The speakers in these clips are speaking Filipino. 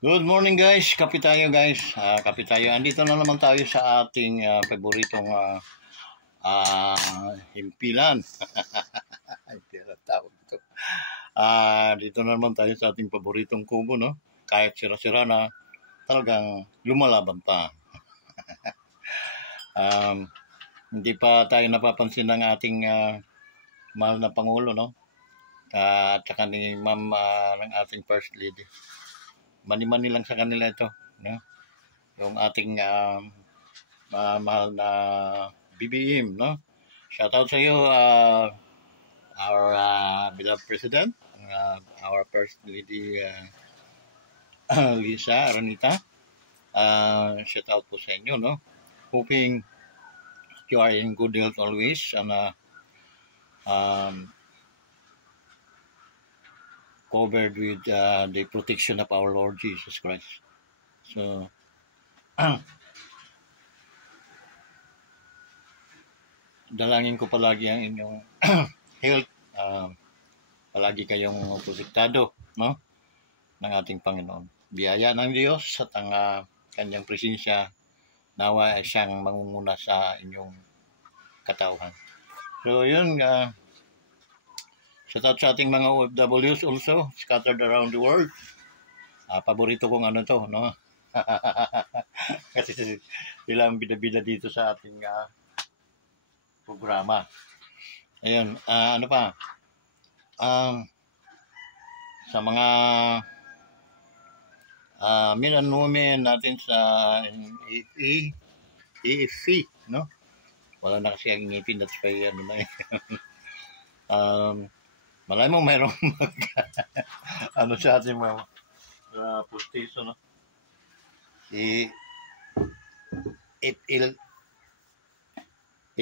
Good morning guys, kape tayo guys. Kape tayo. Andito na naman tayo sa ating paboritong himpilan. Himpilan tawag ito. Dito na naman tayo sa ating paboritong kubo, no? Kahit sira-sira na, talagang lumalaban pa. Hindi pa tayo napapansin ng ating mahal na Pangulo, no? At saka ni Ma'am ng ating First Lady. Mani-mani lang sa kanila ito, no? Yung ating mahal na BBM, no? Shout out sa iyo, our beloved President, our First Lady Lisa Aranita. Shout out po sa inyo, no? Hoping you are in good health always and covered with the protection of our Lord Jesus Christ. So, dalangin ko palagi ang inyong health. Palagi kayong protektado, no? Ng ating Panginoon. Biyaya ng Diyos at ang kanyang presensya nawa ay siyang mangunguna sa inyong katauhan. So, yun, shout out sa ating mga OFWs also, scattered around the world. Paborito kong ano to, no? Kasi sila ang bida-bida dito sa ating programa. Ayun, ano pa? Sa mga men and women natin sa EFC, no? Wala na kasi ang ngipin, that's why ano na malay mo mayroong ano sa ating mga pustiso, no? Si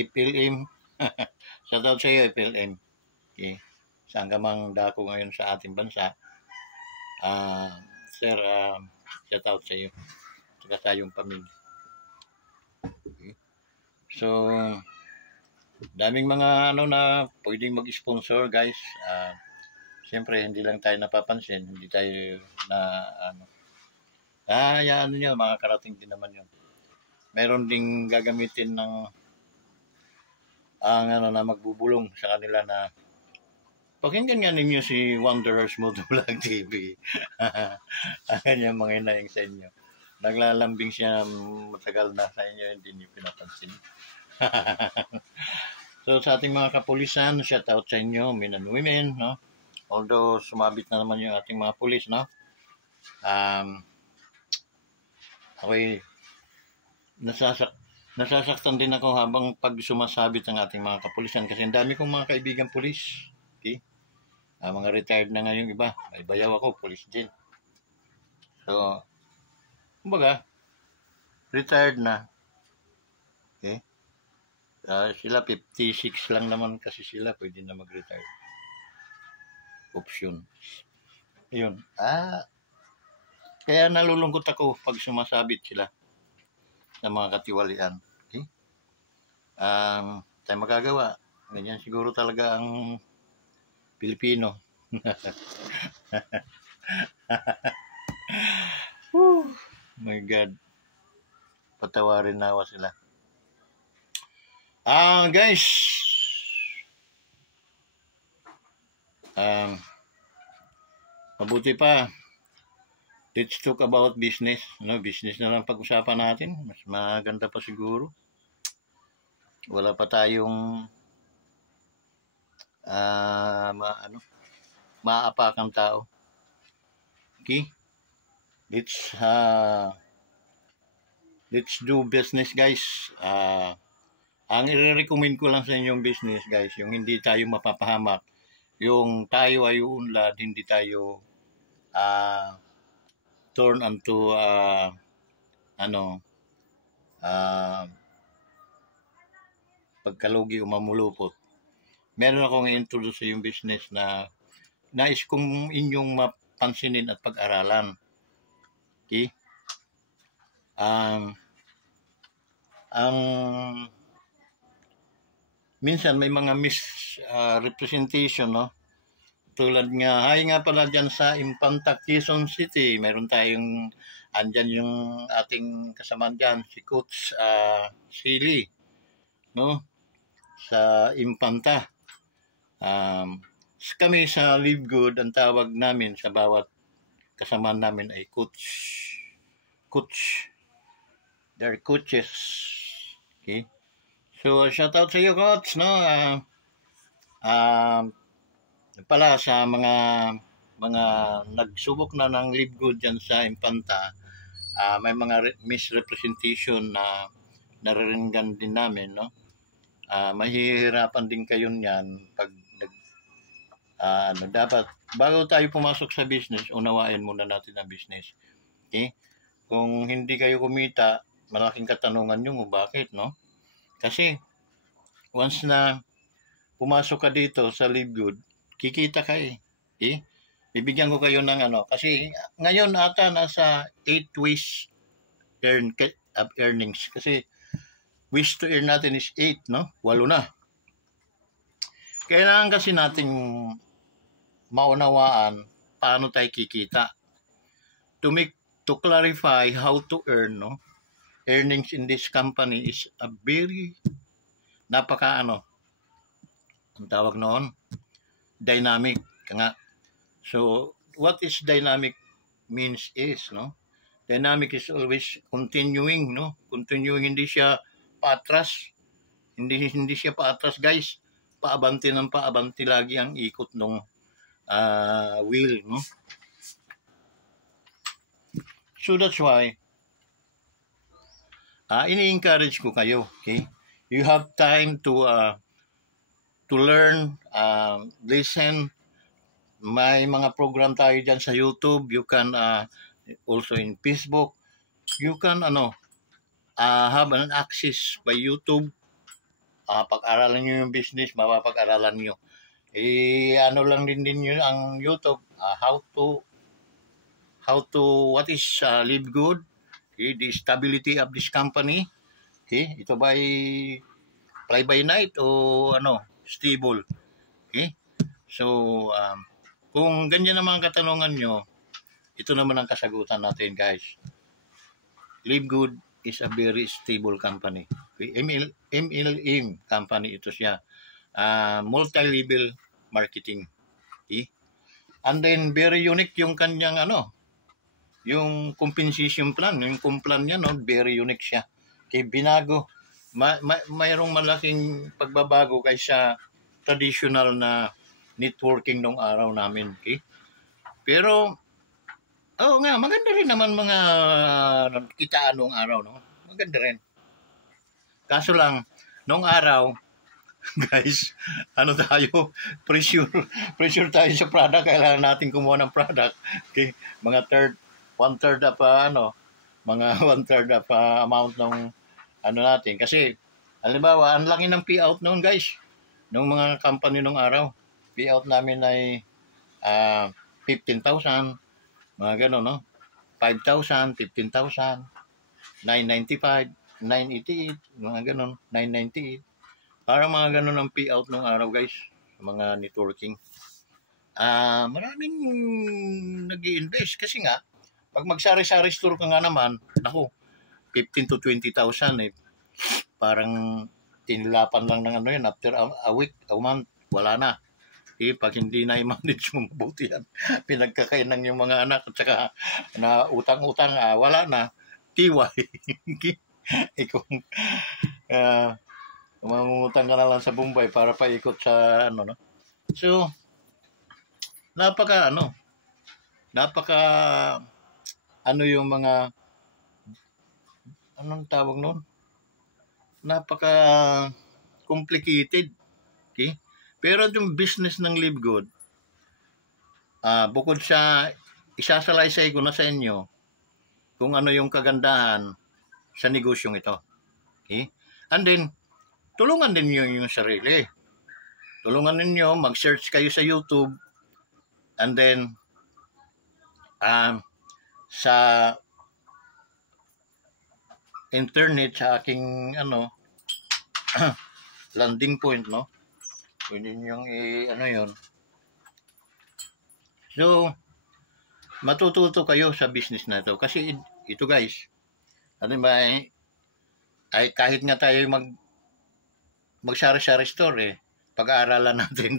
FLM shout out sa iyo, FLM. Okay. Saan ka mang dako ngayon sa ating bansa, sir, shout out sa iyo saka sa iyong pamilya. Okay. So, daming mga ano na pwedeng mag-sponsor guys. Siyempre hindi lang tayo napapansin, hindi tayo na ano. Yan nyo, mga karating din naman yun. Meron ding gagamitin ng ang ano na magbubulong sa kanila na pakinggan nga ninyo si Wanderers Motovlog TV. Ang kanyang mga inaing sa inyo. Naglalambing siya matagal na sa inyo, hindi niyo pinapansin. So sa ating mga kapulisan, shout out sa inyo, men and women, no? Although sumabit na naman yung ating mga pulis, no? Ako'y nasasaktan din ako habang pag sumasabit ang ating mga kapulisan kasi ang dami kong mga kaibigan pulis. Okay? Mga retired na ngayon iba. May bayaw ako, pulis din. So, kumbaga, retired na. Okay? Sila 56 lang naman kasi sila pwede na mag-retire. Option. Ayun. Kaya nalulungkot ako pag sumasabit sila sa mga katiwalian. Okay? Tayo magagawa. Ganyan siguro talaga ang Pilipino. My God. Patawarin nawa sila. Guys. Mabuti pa. Let's talk about business. No, business na lang pag-usapan natin. Mas maganda pa siguro. Wala pa tayong maapakang tao. Okay? Let's do business, guys. Ang i-recommend ko lang sa inyong business, guys, yung hindi tayo mapapahamak, yung tayo ay uunlad, hindi tayo turn onto pagkalugi o mamulupot. Meron akong i-introduce sa yung business na nais kong inyong mapansinin at pag-aralan. Okay? Minsan may mga misrepresentation, no? tulad nga, hay nga pala dyan sa Impanta, Quezon City, meron tayong, andyan yung ating kasamaan dyan, si Coach Silly, no? Sa Impanta. Kami sa Live Good, ang tawag namin sa bawat kasamaan namin ay Coach. Coach. They're coaches. Okay? So, shout out sa iyo, Coach, no? Pala sa mga nagsubok na ng Live Good dyan sa Impanta, may mga misrepresentation na nariringgan din namin, no? Mahihirapan din kayo niyan pag dapat bago tayo pumasok sa business, unawain muna natin ang business. Okay? Kung hindi kayo kumita, malaking katanungan nyo kung bakit, no? Kasi once na pumasok ka dito sa Live Good, kikita ka eh. Bibigyan ko kayo ng kasi ngayon ata nasa 8 ways of earnings. Kasi wish to earn natin is 8, no? 8 na. Kailangan kasi nating maunawaan paano tayo kikita. To clarify how to earn, no? Earnings in this company is a very ang tawag noon, dynamic nga. So what is dynamic means is, no? Dynamic is always continuing, no? Continuing, hindi siya paatras. Hindi siya paatras, guys. Paabanti ng paabanti lagi ang ikot ng wheel, no? So that's why ini-encourage ko kayo, okay? You have time to learn, listen. May mga program tayo dyan sa YouTube. You can also in Facebook. You can have an access by YouTube. Pag-aralan nyo yung business, mapapag-aralan nyo. Lang din nyo ang YouTube. How to what is Live Good? Okay, the stability of this company. Okay, ito ba ay fly by night o stable? Okay, so kung ganyan naman ang katanungan nyo, ito naman ang kasagutan natin, guys. Live Good is a very stable company. Okay, MLM company ito siya. Multi-level marketing. Okay? And then very unique yung kanyang yung compensation plan, yung complan niya, no, very unique siya. Okay, binago. Mayroong malaking pagbabago kaysa traditional na networking nung araw namin. Okay? Pero maganda rin naman mga kitaan nung araw, no? Maganda rin. Kaso lang, nung araw, guys, tayo, pressure tayo sa product, kailangan natin kumuha ng product. Okay? Mga one-third of amount ng natin. Kasi, halimbawa, ang laki ng payout noon, guys. Nung mga company nung araw, payout namin ay 15,000, mga gano'n, no? 5,000, 15,000, 995, 988, mga gano'n, 998. Parang mga gano'n ang payout nung araw, guys, sa mga networking. Maraming nag-i-invest kasi nga, pag magsari-sari store ka nga naman, 15 to 20,000 eh. Parang tinilapan lang ng yan. After a week, a month, wala na. Pag hindi na i-manage mo mabuti yan, pinagkakainan yung mga anak at saka na utang-utang, wala na. Tiwai. Kung mamutang ka na lang sa Bombay para paikot sa no? So, napaka yung mga anong tawag noon? Napaka complicated. Okay? Pero yung business ng Live Good, bukod sa isasalaysay ko na sa inyo kung ano yung kagandahan sa negosyong ito. Okay? And then, tulungan din nyo yung sarili. Tulungan ninyo, mag-search kayo sa YouTube, and then, sa internet, sa aking landing point, no? Pwede nyo yun. So, matututo kayo sa business na to. Kasi ito guys, ano ba, ay kahit nga tayo mag-sari-sari store pag-aaralan natin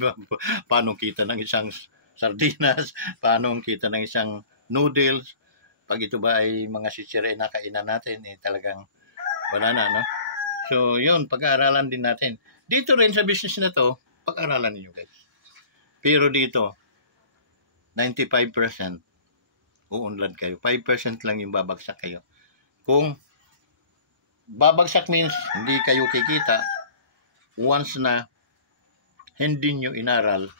paano kita ng isang sardinas, paano kita ng isang noodles. Pag ito ba ay mga sitsire na kainan natin, talagang wala na, no? So, yun, pag-aaralan din natin. Dito rin sa business na to, pag-aaralan niyo guys. Pero dito, 95% uunlad kayo. 5% lang yung babagsak kayo. Kung babagsak means hindi kayo kikita once na hindi nyo inaral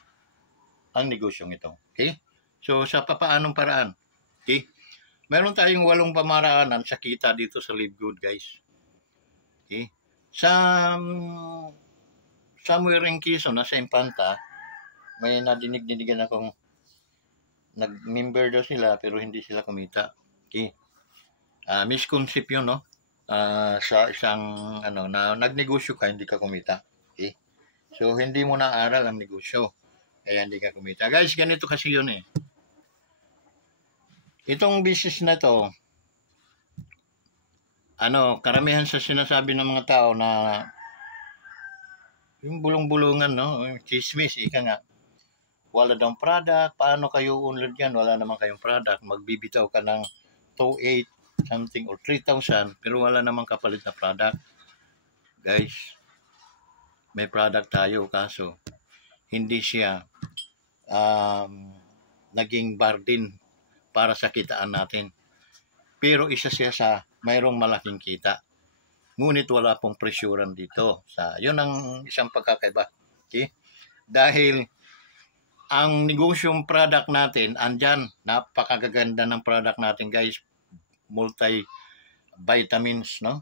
ang negosyong ito. Okay? So, sa papaanong paraan? Okay? Meron tayong 8 pamaraanan sa kita dito sa Live Good, guys. Okay? Somewhere in Quezon, nasa Infanta, may nadinig-dinigan akong nag-member daw sila pero hindi sila kumita. Okay? Misconcept yun, no? Sa isang na nagnegosyo ka, hindi ka kumita. Okay? So, hindi mo na-aral ang negosyo. Kaya hindi ka kumita. Guys, ganito kasi yun Itong business na to, karamihan sa sinasabi ng mga tao na yung bulong-bulungan, no? Chismis, ika nga. Wala daw product, paano kayo unlad yan? Wala naman kayong product. Magbibitaw ka ng 2,800 something or 3,000 pero wala namang kapalit na product. Guys, may product tayo kaso hindi siya naging burden para sa kitaan natin. Pero isa siya sa mayroong malaking kita. Ngunit wala pong presyuran dito. Yun ang isang pagkakaiba. Okay? Dahil ang negosyong product natin, andyan, napakagaganda ng product natin guys, multi-vitamins, no?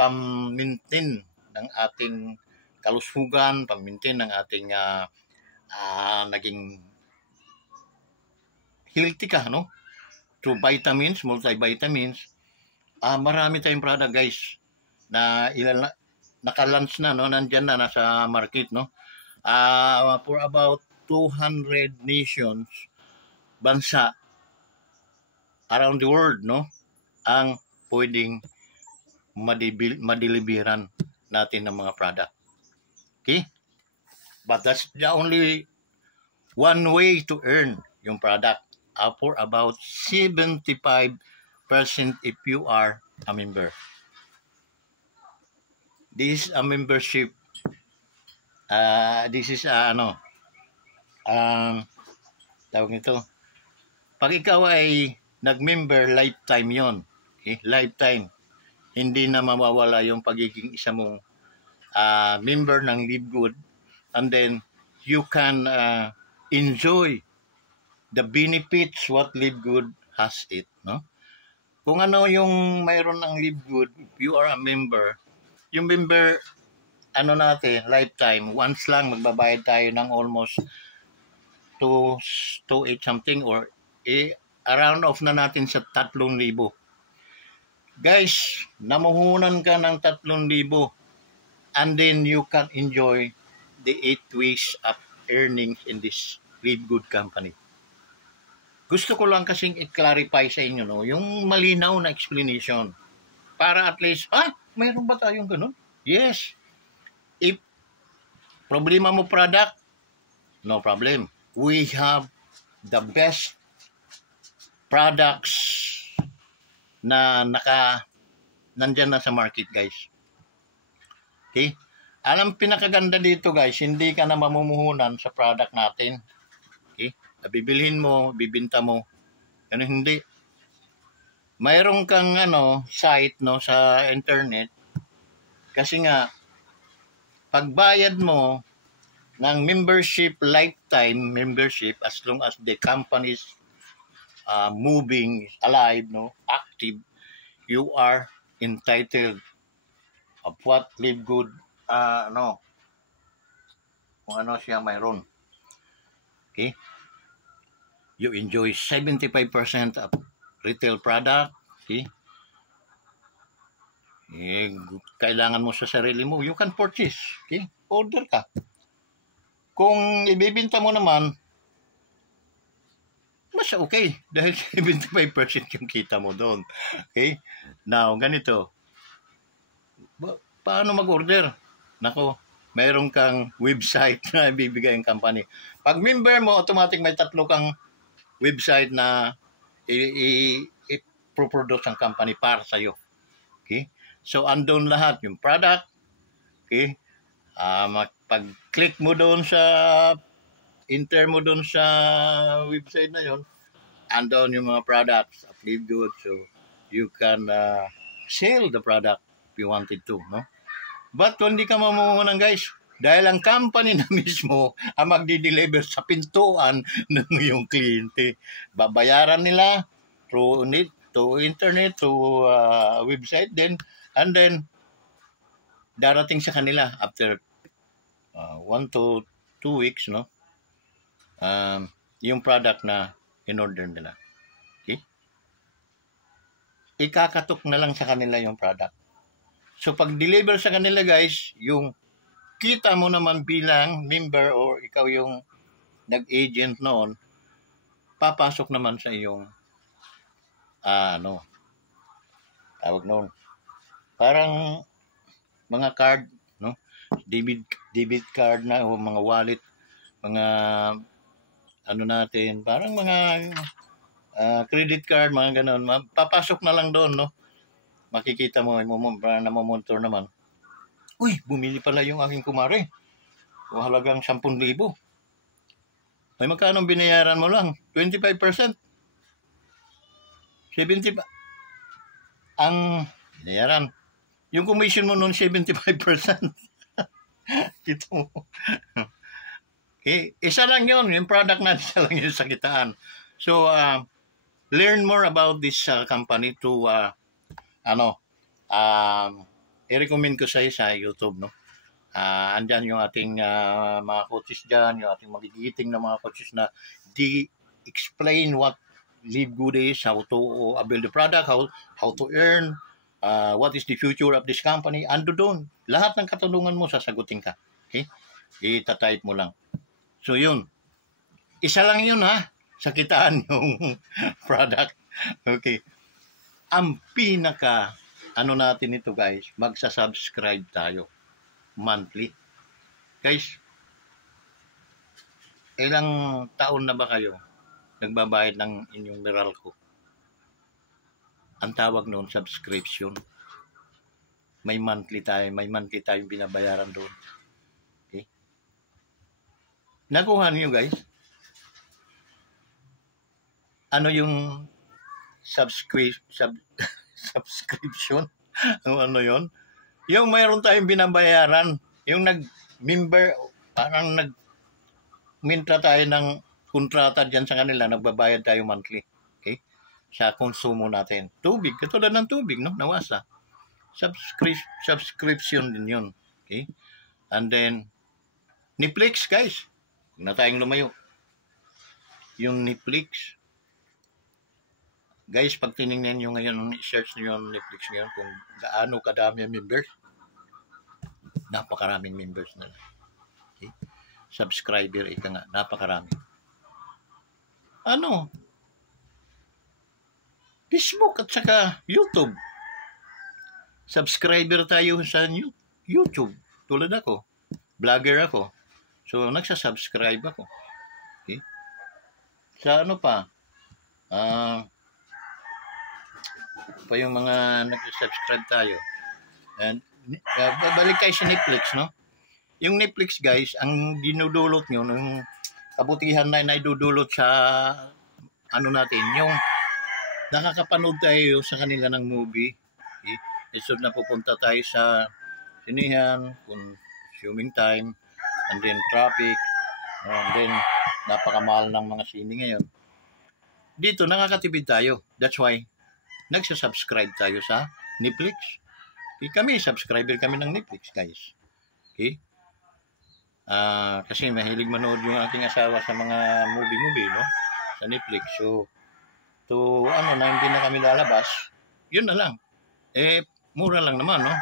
Pam-maintain ng ating kalusugan, pam-maintain ng ating naging healthy ka, no? Through vitamins, multivitamins, marami tayong product guys na naka-launch na, no? Nandyan na, nasa market, no? For about 200 nations, bansa around the world, no? Ang pwedeng madeliveran natin ng mga product. Okay? But that's the only one way to earn yung product. For about 75% if you are a member. This is a membership. This is tawag nito. Pag ikaw ay nag-member, lifetime yon. Okay? Lifetime. Hindi na mawawala yung pagiging isa mong member ng Live Good, and then you can enjoy the benefits what Live Good has it, no? Kung ano yung mayroon ng Live Good, if you are a member, yung member natin, lifetime, once lang magbabayad tayo ng almost 2,800 something or around off na natin sa 3,000. Guys, namuhunan ka ng 3,000 and then you can enjoy the 8 weeks of earnings in this Live Good company. Gusto ko lang kasing i-clarify sa inyo, no, yung malinaw na explanation para at least, mayroon ba tayong ganun? Yes. If problema mo product, no problem. We have the best products na nandyan na sa market, guys. Okay? Alam, pinakaganda dito, guys, hindi ka na mamumuhunan sa product natin. Okay? Bibilhin mo, bibinta mo. Ano hindi? Mayroon kang site, no, sa internet. Kasi nga pagbayad mo ng membership, lifetime membership, as long as the company is moving, alive, no, active, you are entitled of what Live Good, kung ano siya mayroon. Okay? You enjoy 75% of retail product. Okay? Kailangan mo sa sarili mo, you can purchase. Okay? Order ka. Kung ibibinta mo naman, mas okay. Dahil 75% yung kita mo doon. Okay? Now, ganito. Paano mag-order? Nako, mayroon kang website na ibibigay ang company. Pag member mo, automatic may 3 kang website na i-produce ang company para sa'yo. Okay? So, andun lahat yung product. Okay? Pag-click mo doon sa enter mo doon sa website na yon, andun yung mga products, upload good, so you can sell the product if you wanted to, no? But hindi ka mamungunan, guys, dahil ang company na mismo ang magdi-deliver sa pintuan ng iyong kliyente. Babayaran nila through internet, through website din, and then darating sa kanila after 1 to 2 weeks, no? Yung product na in-order nila. Okay? Ikakatok na lang sa kanila yung product. So, pag-deliver sa kanila, guys, yung kita mo naman bilang member or ikaw yung nag-agent noon, papasok naman sa iyong tawag noon. Parang mga card, no? Debit card na o mga wallet, mga natin, parang mga credit card, mga ganun. Papasok na lang doon, no? Makikita mo, namomonitor naman. Uy, bumili pala yung aking kumare. O halagang 10,000. Ay, magkano binayaran mo lang? 25%. 70 ang binayaran. Yung commission mo noon, 75%. Kita mo. Okay. Isa lang yun. Yung product na isa lang yun sa kitaan. So, learn more about this company to i-recommend ko sa YouTube, no? Andyan yung ating mga coaches dyan, yung ating magigiting na mga coaches na explain what Live Good is, how to build the product, how to earn, what is the future of this company. Ando doon. Lahat ng katanungan mo, sasagutin ka. Okay? Itatype mo lang. So, yun. Isa lang yun, ha? Sa kitaan yung product. Okay. Ang pinaka, natin ito, guys, magsa-subscribe tayo monthly. Guys, ilang taon na ba kayo nagbabayad ng inyong Meralco? Ang tawag noon, subscription. May monthly tayong binabayaran doon. Okay? Nakuha niyo, guys? Ano yung subscription? Ano yon? Yung mayroon tayong binabayaran, yung nag-member, parang nag-mintra tayo ng kontrata dyan sa kanila, nagbabayad tayo monthly. Okay? Sa konsumo natin. Tubig, katulad ng tubig, no? Nawasa. Subscription din yun. Okay? And then, Netflix, guys. Huwag na tayong lumayo. Yung Netflix, guys, pag tinignan nyo ngayon, search nyo yung Netflix ngayon kung gaano kadami ang members. Napakaraming members na lang. Okay? Subscriber, ika nga, napakarami. Facebook at saka YouTube. Subscriber tayo sa YouTube. Tulad ako. Vlogger ako. So, nagsasubscribe ako. Okay? Sa pa? Pa yung mga nag-subscribe tayo. And balik tayo sa Netflix, no? Yung Netflix, guys, ang dinudulot nyo, ng kabutihan na idudulot sa natin, yung nakakapanood tayo sa kanila ng movie. Okay? Instead na pupunta tayo sa sinihan, consuming time, and then traffic, and then napakamahal ng mga sine ngayon. Dito, nakakatipid tayo. That's why nagsasubscribe tayo sa Netflix. Okay, kami, subscriber kami ng Netflix, guys. Okay? Kasi mahilig manood yung aking asawa sa mga movie, no? Sa Netflix. So, na hindi na kami lalabas, yun na lang. Mura lang naman, no?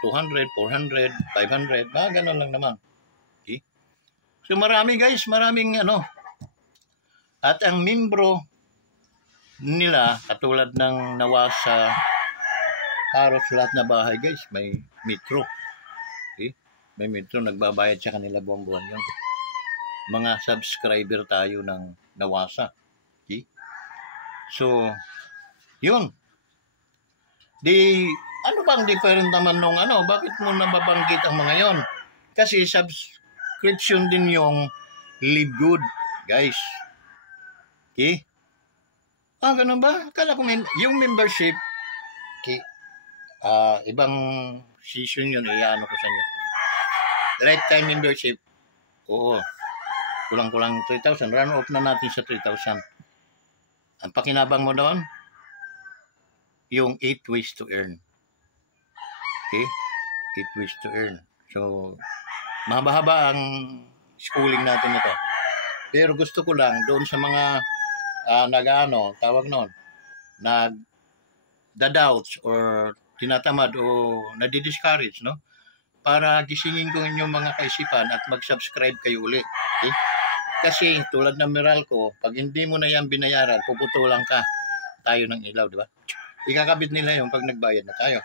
200, 400, 500, ganun lang naman. Okay? So, maraming, guys, maraming, At ang membro nila, katulad ng Nawasa, halos lahat na bahay guys, may metro. Okay? May metro, nagbabayad sa kanila buwan-buwan yun. Mga subscriber tayo ng Nawasa. Okay? So, yun. Ano bang different naman nung ano? Bakit mo nababanggit ang mga yon? Kasi subscription din yung Live Good, guys. Okay? Ganun ba? Akala ko yung membership, okay, ibang season yun, ano ko sa inyo. Lifetime membership, oo. Kulang-kulang 3,000. Run off na natin sa 3,000. Ang pakinabang mo doon, yung 8 ways to earn. Okay? 8 ways to earn. So, mahaba-haba ang schooling natin ito. Pero gusto ko lang doon sa mga tawag noon, nagda-doubts or tinatamad o nadi-discourage, no? Para gisingin ko inyong mga kaisipan at mag-subscribe kayo ulit. Okay? Kasi tulad ng Meralco, pag hindi mo na yan binayaran, puputulan ka tayo ng ilaw, di ba? Ikakabit nila yung pag nagbayad na tayo.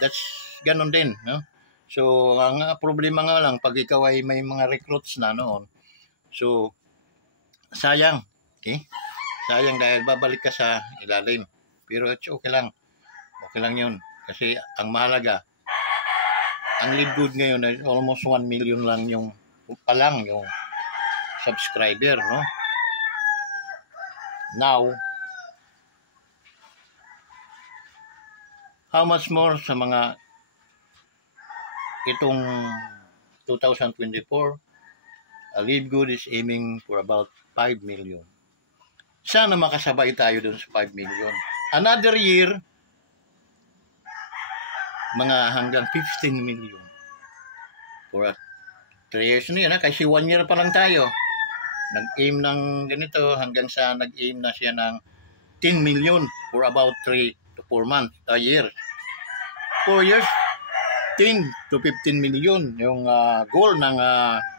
That's ganun din, no? So, ang problema nga lang, pag ikaw ay may mga recruits na noon, so, sayang, okay? Sayang dahil babalik ka sa ilalim. Pero it's okay lang. Okay lang yun. Kasi ang mahalaga, ang Live Good ngayon ay almost 1 million lang yung subscriber, no? Now, how much more sa mga itong 2024, Live Good is aiming for about 5 million. Sana makasabay tayo dun sa 5 million. Another year, mga hanggang 15 million. For 3 years na yun, kasi 1 year pa lang tayo. Nag-aim ng ganito hanggang sa nag-aim na siya ng 10 million for about 3 to 4 months, a year. 4 years, 10 to 15 million yung goal ng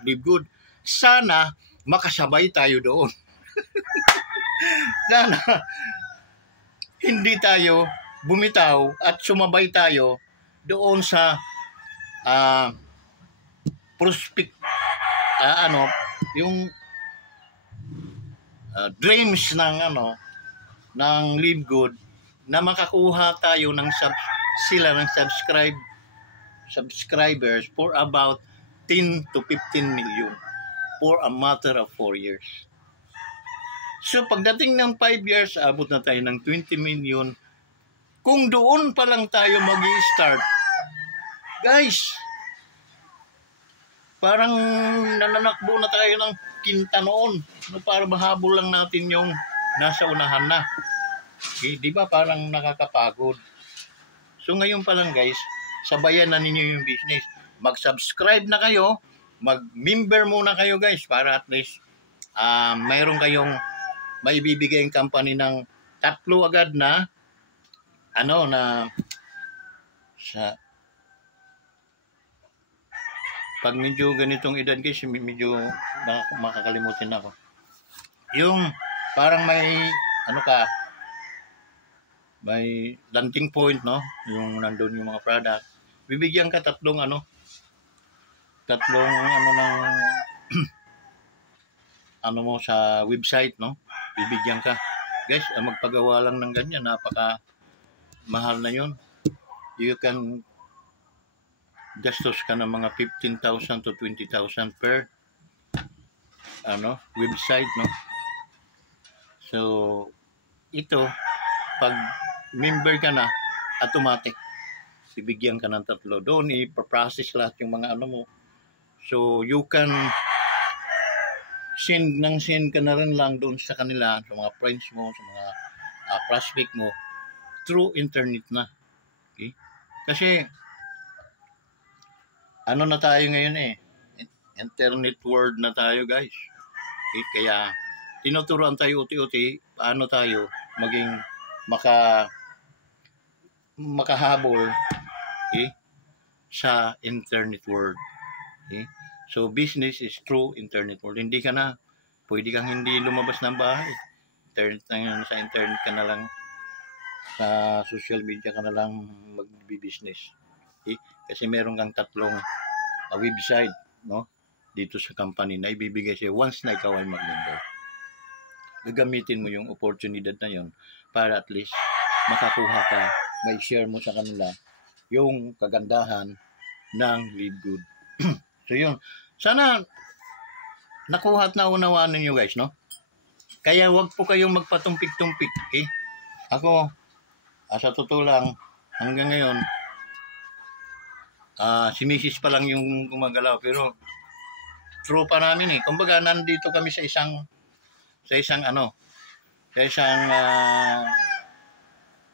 Live Good. Sana makasabay tayo doon. Sana hindi tayo bumitaw at sumabay tayo doon sa prospect yung dreams ng ng Live Good na makakuha tayo ng subscribers for about 10 to 15 million for a matter of 4 years. So pagdating ng 5 years, abot na tayo ng 20 million. Kung doon pa lang tayo mag-i-start, guys, parang nananakbo na tayo ng kinta noon. No, para mahabol lang natin yung nasa unahan na. Okay, di ba parang nakakapagod? So ngayon pa lang guys, sabayan na ninyo yung business. Mag-subscribe na kayo, mag-member muna kayo guys para at least mayroon kayong maibibigay ang company ng 3 agad na sa pag medyo ganitong edad guys, medyo makakalimutin ako. Yung parang may may landing point, no? Yung nandun yung mga product. Bibigyan ka tatlong ng mo sa website, no? Bibigyan ka. Guys, magpagawa lang ng ganyan, napaka mahal na yun. You can gastos ka ng mga 15,000 to 20,000 per website, no? So ito, pag member ka na, automatic bibigyan ka ng 3. Doon ipaprocess lahat yung mga mo. So you can send ka na rin lang doon sa kanila, sa mga friends mo, sa mga prospect mo through internet na. Okay? Kasi na tayo ngayon internet world na tayo guys. Okay? Kaya tinuturuan tayo uti-uti paano tayo maging makahabol, okay, sa internet world. Okay? So business is through internet world. Hindi ka na Pwede kang hindi lumabas ng bahay. Sa internet ka na lang, sa social media ka na lang magbi-business. Okay? Kasi meron kang tatlong website, no? Dito sa company na ibibigay sa'yo once na ikaw ay mag-member. Gagamitin mo yung opportunity na yun para at least makakuha ka, may share mo sa kanila yung kagandahan ng Live Good. So yun, sana nakuha at naunawaan ninyo guys, no? Kaya wag po kayong magpatumpik-tumpik, okay? Ako, sa totoo lang, hanggang ngayon, si Mrs. pa lang yung gumagalaw, pero tropa namin eh. Kumbaga, nandito kami sa isang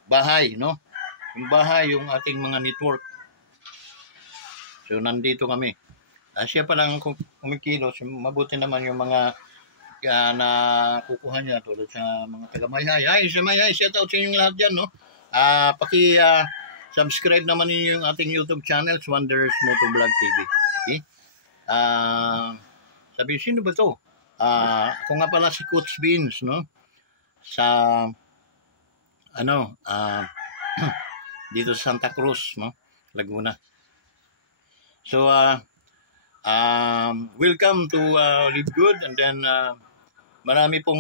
bahay, no? Yung bahay, yung ating mga network. So, nandito kami. Siya pa lang kumikilos, mabuti naman yung mga na kukuha niya tulad sa mga taga-Mayhay. Ay, sa Mayhay, shout out sa inyong lahat dyan, no? Subscribe naman ninyo yung ating YouTube channel, Wanderers Motovlog TV. Okay? Sabi, sino ba to? Ako nga pala si Coach Beans, no? Sa, dito sa Santa Cruz, no? Laguna. So, welcome to Live Good, and then marami pong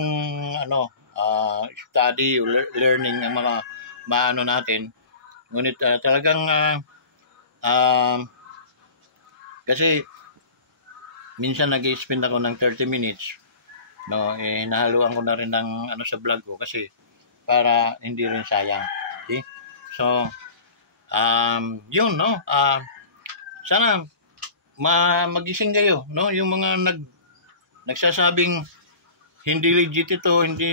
study o learning ang mga maano natin. Ngunit talagang kasi minsan nag-i-spend ako ng 30 minutes, no, nahaluan ko na rin ng sa vlog ko kasi para hindi rin sayang. Okay? So yun, no, sana magising kayo, no, yung mga nagsasabing hindi legit ito, hindi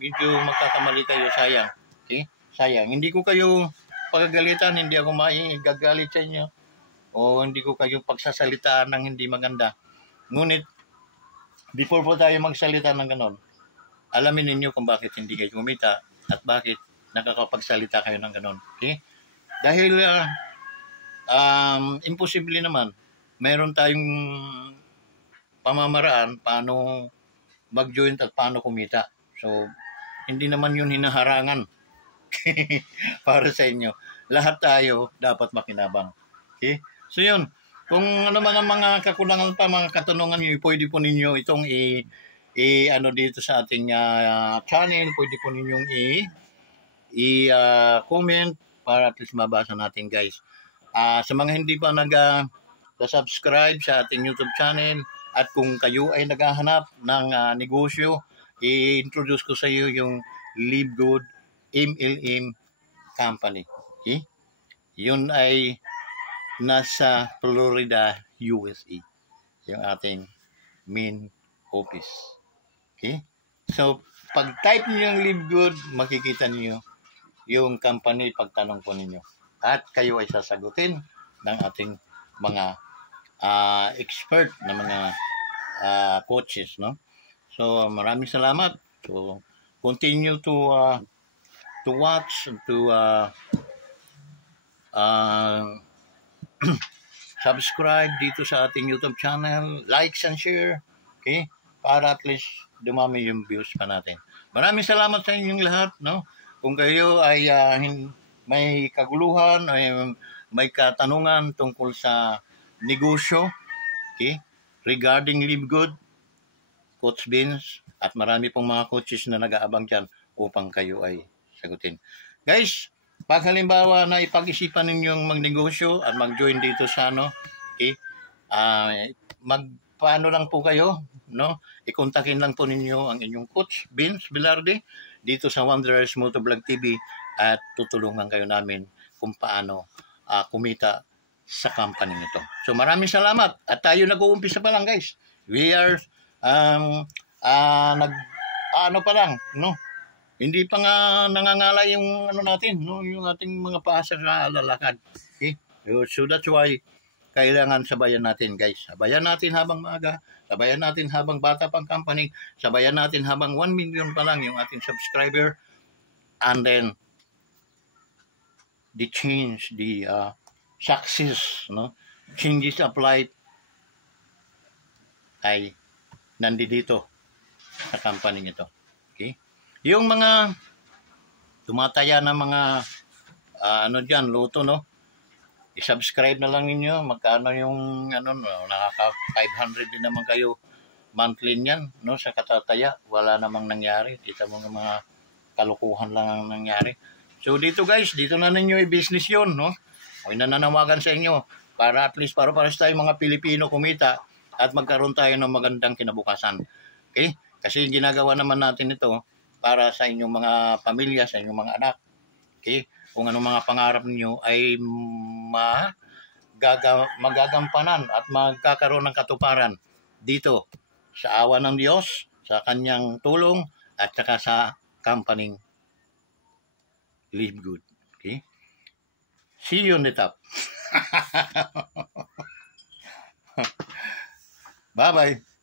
medyo magkakamali kayo, sayang. Okay? Sayang. Hindi ko kayo pagagalitan, hindi ako maigagalit sa inyo, o hindi ko kayo pagsasalitaan ng hindi maganda. Ngunit before po tayo magsalita ng ganon, alamin ninyo kung bakit hindi kayo kumita at bakit nakakapagsalita kayo ng ganon. Okay? Dahil imposible naman, mayroon tayong pamamaraan paano mag-join at paano kumita. So, hindi naman yun hinaharangan para sa inyo. Lahat tayo dapat makinabang. Okay? So, yun. Kung ano man ang mga kakulangan pa, mga katanungan nyo, pwede po ninyo itong dito sa ating channel, pwede po ninyong comment para at least mabasa natin, guys. Sa mga hindi pa nag-subscribe sa ating YouTube channel, at kung kayo ay naghahanap ng negosyo, i-introduce ko sa iyo yung Live Good MLM Company. Okay? Yun ay nasa Florida, USA. Yung ating main office. Okay? So, pag-type niyo yung Live Good, makikita niyo yung company pagtanong po ninyo. At kayo ay sasagutin ng ating mga expert na mga coaches, no? So maraming salamat. So continue to watch, to subscribe dito sa ating YouTube channel, likes and share, okay? Para at least dumami yung views pa natin. Maraming salamat sa inyong lahat, no? Kung kayo ay may kaguluhan, ay may katanungan tungkol sa negosyo, okay, regarding Live Good, Coach Beans, at marami pong mga coaches na nag-aabang dyan upang kayo ay sagutin. Guys, pag halimbawa na ipag-isipan ninyong magnegosyo at mag-join dito sa okay, magpaano lang po kayo, no? Ikontakin lang po ninyo ang inyong Coach Beans Velarde dito sa Wanderers Motovlog TV at tutulungan kayo namin kung paano kumita sa company nito. So maraming salamat at tayo nag-uumpisa pa lang, guys. We are pa lang, no? Hindi pa nga nangangala yung natin, no, yung ating mga paasa sa lalakad. Okay? So that's why kailangan sabayan natin, guys. Sabayan natin habang maaga, sabayan natin habang bata pang company, sabayan natin habang 1 million pa lang yung ating subscriber, and then the change, the success, no, changes of life ay nandito sa company ito. Okay? Yung mga tumataya na mga ano diyan, luto, no? I-subscribe na lang ninyo. Magkano yung ano, no? Nakaka 500 din naman kayo monthly niyan, no? Sa katataya, wala namang nangyari. Kita mo ng mga kalukuhan lang ang nangyari. So dito guys, dito na ninyo i-business 'yon, no? Ay nananawagan sa inyo para at least para tayo mga Pilipino kumita at magkaroon tayo ng magandang kinabukasan. Okay? Kasi ginagawa naman natin ito para sa inyong mga pamilya, sa inyong mga anak. Okay? Kung anong mga pangarap niyo ay magagampanan at magkakaroon ng katuparan dito sa awa ng Diyos, sa kanyang tulong at saka sa company Live Good. Okay? See you on the top. Bye-bye.